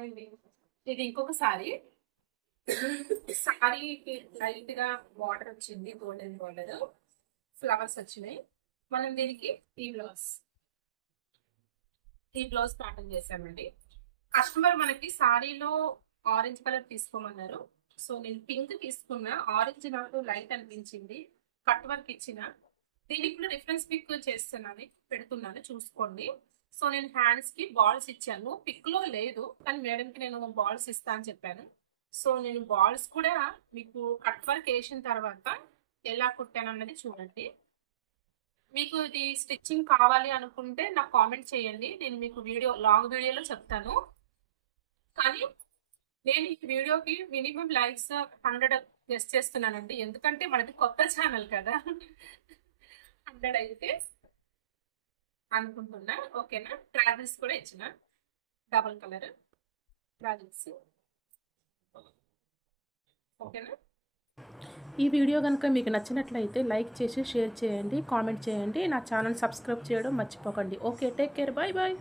అండి ఇది ఇంకొక సారీ. సారీకి లైట్ గా బార్డర్ వచ్చింది, గోల్డెన్ బార్డర్, ఫ్లవర్స్ వచ్చినాయి. మనం దీనికి ఈ బ్లౌజ్ ప్యాటర్న్ చేసామండి. కస్టమర్ మనకి సారీలో ఆరెంజ్ కలర్ తీసుకోమన్నారు. సో నేను పింక్ తీసుకున్నా, ఆరెంజ్ నాకు లైట్ అనిపించింది, కట్ వర్క్ ఇచ్చిన. దీనికి కూడా రిఫరెన్స్ పిక్ చేస్తున్నాను, పెడుతున్నాను చూసుకోండి. సో నేను హ్యాండ్స్ కి బాల్స్ ఇచ్చాను, పిక్ లో లేదు కానీ మేడంకి నేను బాల్స్ ఇస్తా అని చెప్పాను. సో నేను బాల్స్ కూడా మీకు కట్ వర్క్ వేసిన తర్వాత ఎలా కుట్టాను అన్నది చూడండి. మీకు ఇది స్టిచ్చింగ్ కావాలి అనుకుంటే నాకు కామెంట్ చేయండి, నేను మీకు లాంగ్ వీడియోలో చెప్తాను. కానీ నేను ఈ వీడియోకి మినిమం లైక్స్ 100 గెస్ట్ చేస్తున్నానండి, ఎందుకంటే మనది కొత్త ఛానల్ కదా. 100 అయితే అనుకుంటున్నా. ఓకేనా? ట్రావెల్స్ కూడా ఇచ్చిన డబుల్ కలర్ ట్రావెల్స్. ఓకేనా? ఈ వీడియో కనుక మీకు నచ్చినట్లయితే లైక్ చేసి షేర్ చేయండి, కామెంట్ చేయండి. నా ఛానల్ సబ్స్క్రైబ్ చేయడం మర్చిపోకండి. Okay, take care, bye bye.